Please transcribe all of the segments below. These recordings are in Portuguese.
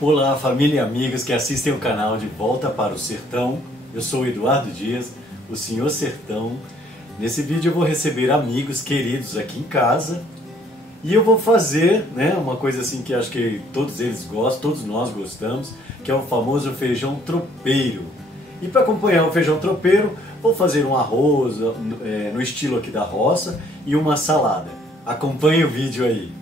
Olá, família e amigos que assistem o canal De Volta para o Sertão. Eu sou o Eduardo Dias, o Senhor Sertão. Nesse vídeo eu vou receber amigos queridos aqui em casa e eu vou fazer, uma coisa assim que acho que todos eles gostam, todos nós gostamos, que é o famoso feijão tropeiro. E para acompanhar o feijão tropeiro, vou fazer um arroz no estilo aqui da roça e uma salada. Acompanhe o vídeo aí.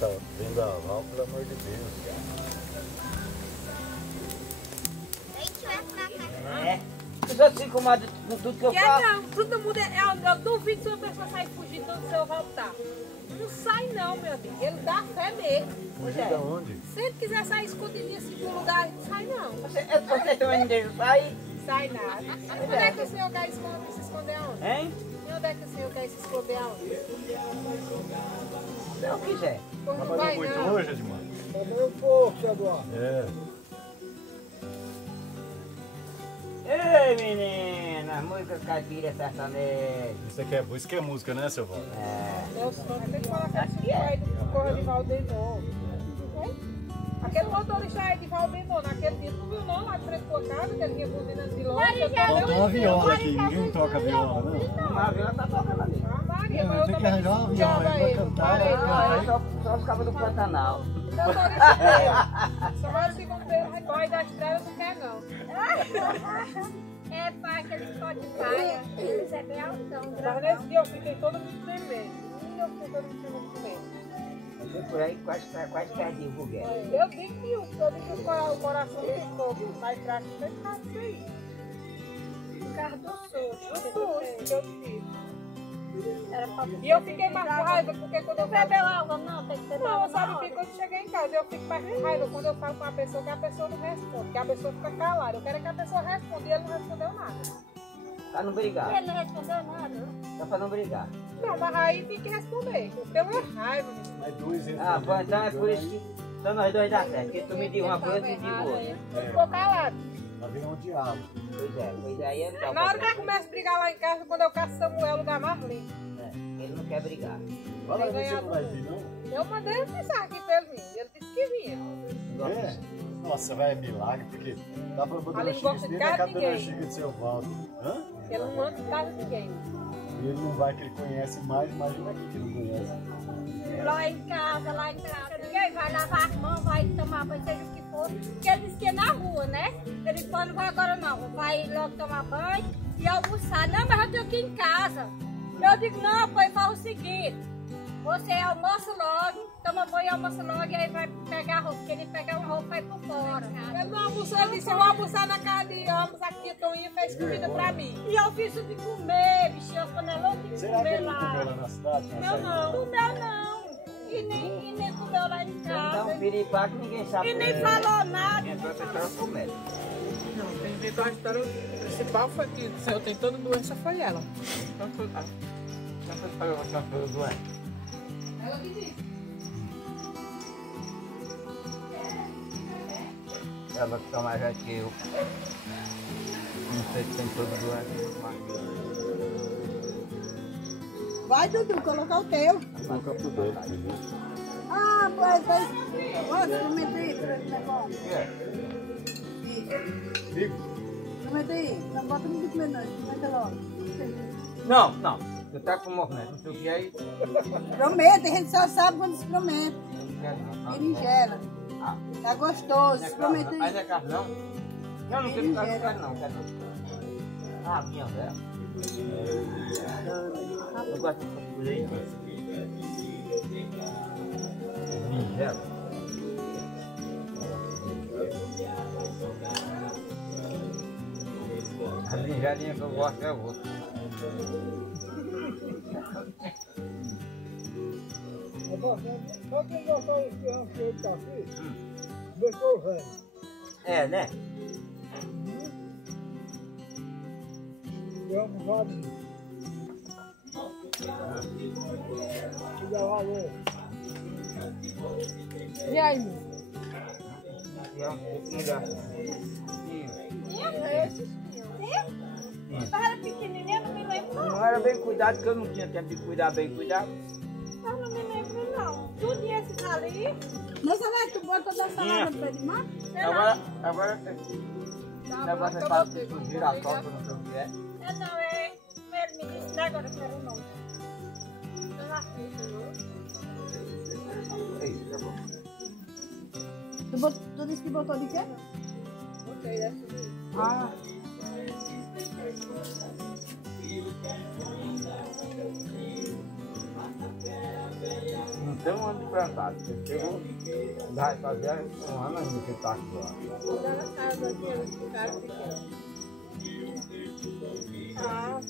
Tá vendaval, pelo amor de Deus. Eu sou assim comado com tudo que eu faço. Não, todo mundo eu duvido se uma pessoa sair fugindo quando o seu voltar. Não sai não, meu amigo. Ele dá fé mesmo. Fugir da onde? Se ele quiser sair escondidinho assim de um lugar, não sai não. Você também não sai? Sai nada. Onde é que o senhor quer se esconder aonde? Hein? E onde é que o senhor quer se esconder aonde? Se eu quiser. Pois não Trabalhou vai muito não. hoje, Edmar? Trabalhou um pouco, seu Eduardo. Ei, menina, música caipira sertaneja. Isso que é música, né, seu Valdo? Eu sou. Tem que falar com esse pai do Correio de Valdenor. Aquele motorista aí de Valdenor, naquele dia, tu viu não lá de frente da tua casa, que ele vinha buzinando de longe. Faltou uma viola aqui, ninguém toca viola, não? Uma viola tá tocando ali. Ah, Maria, Eu mas eu tenho que também arranjar uma desconfiava viola aí pra ele. cantar. Parei, Ah, só os cabos do Pantanal. motorista dele. Só mais o segundo dele, corre das trevas, não quer não. É, pai, aquele Spotify, eles é bem altão. Mas nesse dia eu fiquei todo mundo tremendo. Eu fiquei todo mundo tremendo. Eu por aí quase perdi o buguete. Eu digo que o coração ficou mais fraco do que tá isso aí. Por causa do Do susto. susto que eu tive. Era pra... E eu fiquei mais com raiva, porque quando eu falo... Bebeu água? Não, tem que beber Não, água. sabe que quando eu cheguei em casa, eu fico mais com raiva quando eu falo com a pessoa que a pessoa não responde, que a pessoa fica calada. Eu quero que a pessoa responda e ele não respondeu nada. Pra não brigar. Ele não respondeu nada. Só pra não brigar. Não, mas aí tem que responder. Eu tenho uma raiva, menino. Mas dois Ah, pô, então é por isso que só nós dois dá certo. Porque tu me diz uma coisa, eu te digo outra. Tu ficou calado. Lá vem um diabo. Pois aí ele tá. Na hora que eu começo a brigar lá em casa, quando eu caço Samuel, o lugar mais limpo. Ele não quer brigar. Fala, Tem você ganhado não vai muito. vir, não? Eu mandei ele pensar aqui pra ele vir. Ele disse que vinha. É? Nossa, vai, é milagre, porque dá pra botar Ali na não gosta xícara de dele, casa a de dona ninguém. Chica de seu Valdo. Hã? Ele não anda em casa de ninguém. E ele não vai, que ele conhece mais, imagina aqui que ele não conhece. Lá em casa. Ninguém vai lavar as mãos, vai tomar banho, seja o que for. Porque ele disse que é na rua, né? Ele falou, não vai agora não. Vai logo tomar banho e almoçar. Não, mas eu tenho aqui em casa. Eu digo, não, pois fala o seguinte. Você almoça logo, toma banho e almoça logo e aí vai pegar a roupa. Porque ele pega uma roupa e vai por fora. Ele não almoçou, ele disse, eu vou almoçar na casa de almoço aqui, a Toninha fez comida pra mim. E eu fiz isso de comer, bichinho, as panelonas de Será que comer ele não comeu lá. lá na cidade? Não, não. Comeu não. e nem comeu lá em Dá casa. um piripá que ninguém sabe. E nem falou nada. Entrou essa história com medo. Não, tem dito a história principal foi que o senhor tem toda doença, foi ela. Então, você falou que você foi doente. Ela que disse. Ela que toma mais que eu. Não sei se tem todo doente. Vai, Dudu, colocar o teu. Colocar pro dele, entendeu? Ah, pois vai. Ó, experimenta aí pra esse negócio. Digo. Experimenta aí. Não bota muito comer não, experimenta logo. Não. Eu tá com movimento. Não sei o que é isso. Prometa, a gente só sabe quando se promete. Não. Berinjela. Tá gostoso, experimenta Aí aí. não é carne, não? Não, não quero carne, não quero não. Ah, minha velha. Eu gosto de colher. Berinjela. A berinjelinha que eu gosto é outra. Só quem gostou desse pirão que ele tá aqui, deixou o velho. É, né? Pirão com vadio. Que dá valor. E aí, É um pouco melhor. Eu era pequenininha, não me lembro não. Não era bem cuidado, porque eu não tinha tempo de cuidar bem cuidado. Eu não me lembro não. Tudo esses ali. Não será que tu bota da salada pra ele mais? Agora você faz o girassol, que eu não sei o que é. É não, ele me disse agora que era o nome. Eu já fiz, viu? É isso, tá bom. Tu disse que botou de quê? botei dessa vez. Ah. Não tem um ano de plantado. Você pegou, vai fazer um ano ainda que tá aqui lá. Quando ela saiu daqui, eles ficaram pequenos. Ah.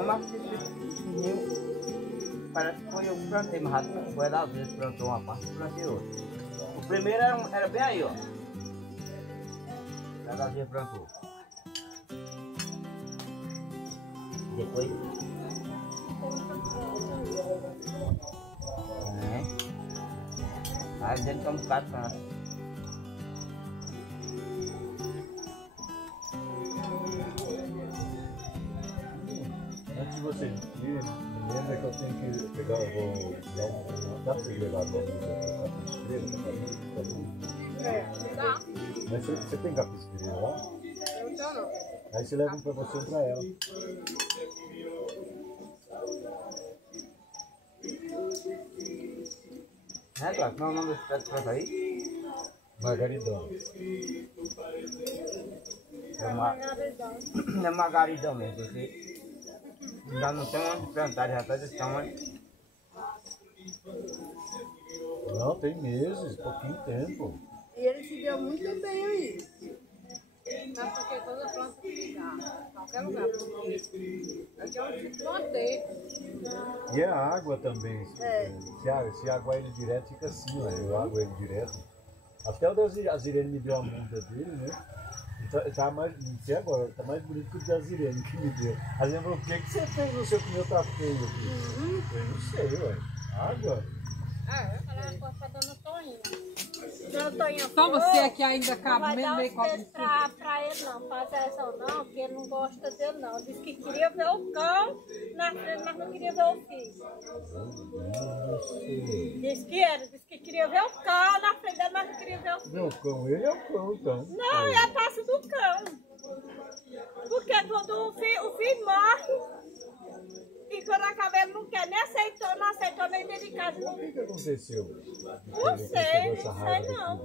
Uma pequenininho, parece que foi eu que plantei, mas foi ela às vezes plantou uma parte e plantei outra. O primeiro era bem aí, ó. Ela às vezes plantou. Depois. Aí dentro tem um bocado pra. Antes de você ir, lembra que eu tenho que pegar, eu vou dar dá pra você levar a capisteira pra fazer? Dá. Mas você tem capisteira lá? Eu tô não. Aí você leva um pra você e um pra ela. Né, Cláudio? Qual é o nome desse pé de planta aí? Margaridão. É margaridão mesmo, porque já não tem onde plantar, já está desse tamanho. Não, tem meses, pouquinho tempo. E ele se deu muito bem aí. Mas porque toda planta que dá, qualquer lugar. Aqui é onde se plantei. E a água também. É. Se aguar ele direto, fica assim, ó. Eu aguo ele direto. Até o da Zirene me deu a muda dele, né? Tá mais, não sei agora, tá mais bonito que o da Zirene que me deu. A Zirene falou, o que você fez no seu que o meu tá feio? Eu não sei, ué. Água? Ela gosta da Dona Toinha. Dona Toinha Só você aqui ainda não cabe vai dar meio os copo beijos de pra ele não, fazer essa não, porque ele não gosta dele não. Disse que queria ver o cão na frente, mas não queria ver o filho. Disse que queria ver o cão na frente dele, mas não queria ver o filho. Não, o cão, ele é o cão, então. Não, é a passa do cão. Porque quando o filho morre, e quando acaba ele não quer, nem aceitou, não aceitou nem dentro de casa. O que aconteceu? Não sei não.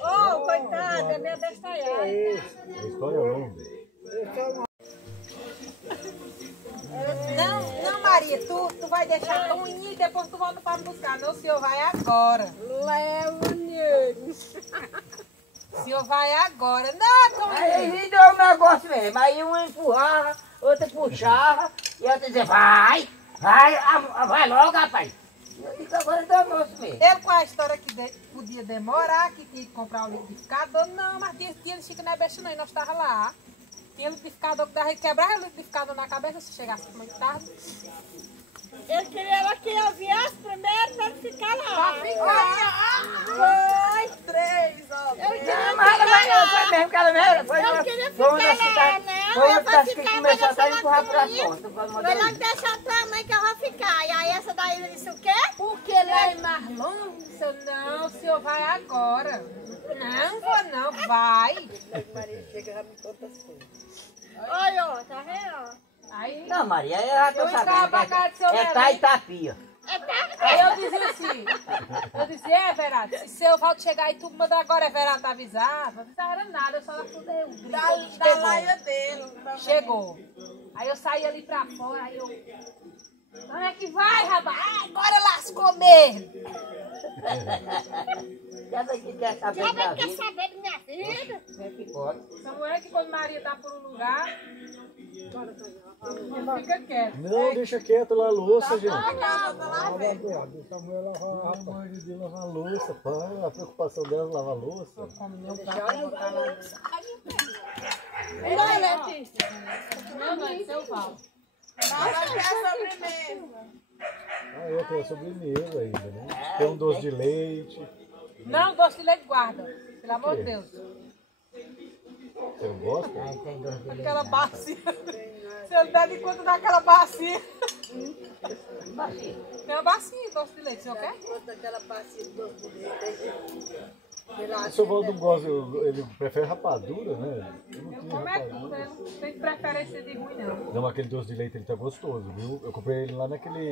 Oh, coitada, é minha bestalhada. A história é longa. Não, Maria, tu vai deixar tão ir e depois tu volta para buscar. Meu senhor vai agora. Leva nele. O senhor vai agora. Não, Toninho. Aí deu um negócio mesmo. Aí uma empurrava, outra puxava, e outra dizia, vai logo, rapaz. Eu disse, agora deu moço mesmo. Ele com a história que podia demorar, que tinha que comprar o liquidificador. Não, mas tinha liquidificador não é besta não, e nós estávamos lá. Tinha liquidificador que dava e quebrava o liquidificador na cabeça se chegasse muito tarde. Ela queria ouvir as primeiras pra ficar lá. Pra ficar. 2, 3, ó. Não, mas foi mesmo que ela mesmo. Foi uma das que começou a empurrar pra fora. Vai lá deixar pra mãe que eu vou ficar. E aí essa daí disse o quê? Porque ele é mais longe. Não, o senhor vai agora. Não vou não, vai. Olha, ó, tá vendo? Aí, Não, Maria, eu já tô eu entrava pra casa do seu sabendo. É Belém. Taitapia. Aí eu dizia assim, Verado, se seu Valdo chegar aí, tu manda agora, Verado, tá avisar. Não avisar era nada, eu só lá fudei o grito. Da laia dele. Chegou. Aí eu saí ali pra fora, aí eu... Onde é que vai, rapaz? Ah, agora lascou mesmo. Quer saber da Quer vida? saber da minha vida? É que pode. Não é que quando Maria tá por um lugar, ele fica quieto. Não, deixa quieto lá a louça, gente. Samuel lavava Pelo amor de Deus, lavar a louça, pá. A preocupação dela é lavar a louça. Come meu prato, botar lá. Não, Letícia. Não, não, é seu Valdo. Ah, eu tenho a sobremesa ainda, né? Tem um doce de leite. Não, doce de leite guarda. Pelo amor de Deus. Você não gosta? Tem dois de Aquela bacia. Se ele der de conta daquela bacia. leite. Tem uma bacia de doce de leite, o senhor quer? O seu Valdo não gosta, ele prefere rapadura, né? Eu não Eu tinha como é tudo, rapadura. eu não tenho preferência de ruim, não. Não, aquele doce de leite ele tá gostoso, viu? Eu comprei ele lá naquele.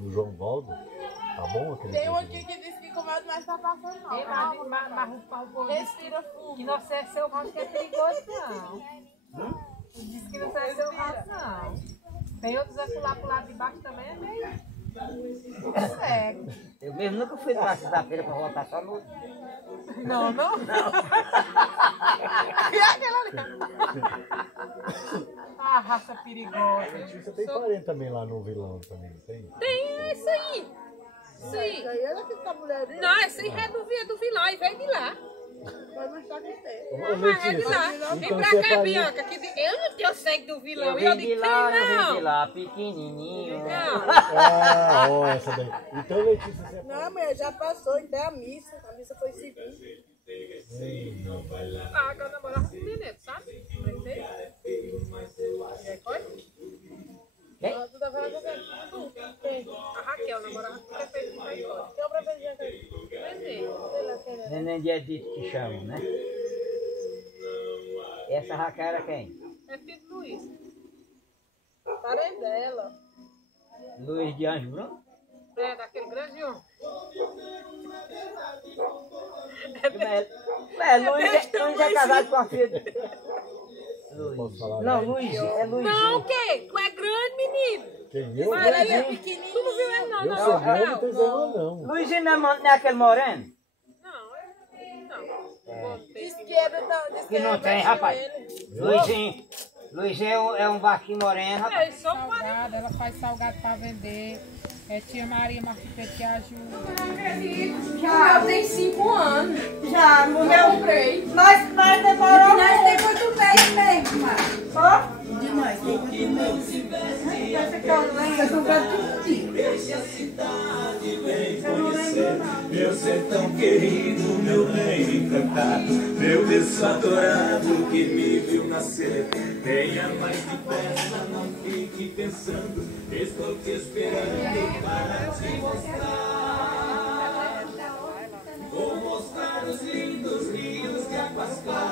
No João Valdo. Tá bom aquele Tem um doce de aqui leite? que disse que comeu demais tá passando não. Ei, mas o povo disse Respira fundo. que não é seu Valdo que é perigoso, não. Diz que não é seu Valdo, não. Tem outros a pular pro lado de baixo também, é meio cego. Eu mesmo nunca fui pra sexta-feira pra voltar só no... Não, não? E aquela ali? Ah, raça perigosa. Você tem parente também lá no vilão também, não tem? Tem, é isso aí. Isso aí. Não, esse aí é do vilão e veio de lá. Ô, Mas é de Letícia, lá. Vem então pra você é cá, parente. Bianca, que eu não tenho sangue do vilão. Eu E eu vim de digo, lá, não. pequenininho. Não. Ah, ó, essa daí. Então, Letícia, você é Não, mulher, já passou, até a missa. A missa foi segunda. Ah, que eu namorava com o Neneto, sabe? Prefeito. Foi? Quem? Tu tá falando com quem? A Raquel namorava com o prefeito de Caicó. Quem é o prefeito? Prefeito. Neném de Edito que chamam, né? Essa Raquel era quem? É filho do Luiz. Parente dela. Luiz de Anjo Bruno? É, daquele grande homem. Luiz é casado com a filha. Posso falar? Não, né? Luiz, é Luiz. Não, o quê? Tu é grande, menino. Quem eu? Mas ele é Luizinho. pequenininho. Tu não viu ele, não? Eu sou grande, não tem Não, problema não. Luizinho não é aquele moreno? não. Diz que é do... Diz Que não tem, rapaz. Luizinho é um vaquinho moreno, rapaz. Eles são salgado, ela faz salgado pra vender. É tia Maria Marquete que ajuda. Já tem 5 anos. Já, mulher. Comprei. Nós demoramos. Nós tem muito meses mesmo, mas. Ó? De nós tem muito meses. Essa que eu lembro, eu tô vendo tudo dia. Eu não lembro, não. Meu sertão querido, meu rei encantado, meu berço adorado que me viu nascer. Venha mais depressa, não fique pensando, estou te esperando para te mostrar. Vou mostrar os lindos rios de águas claras.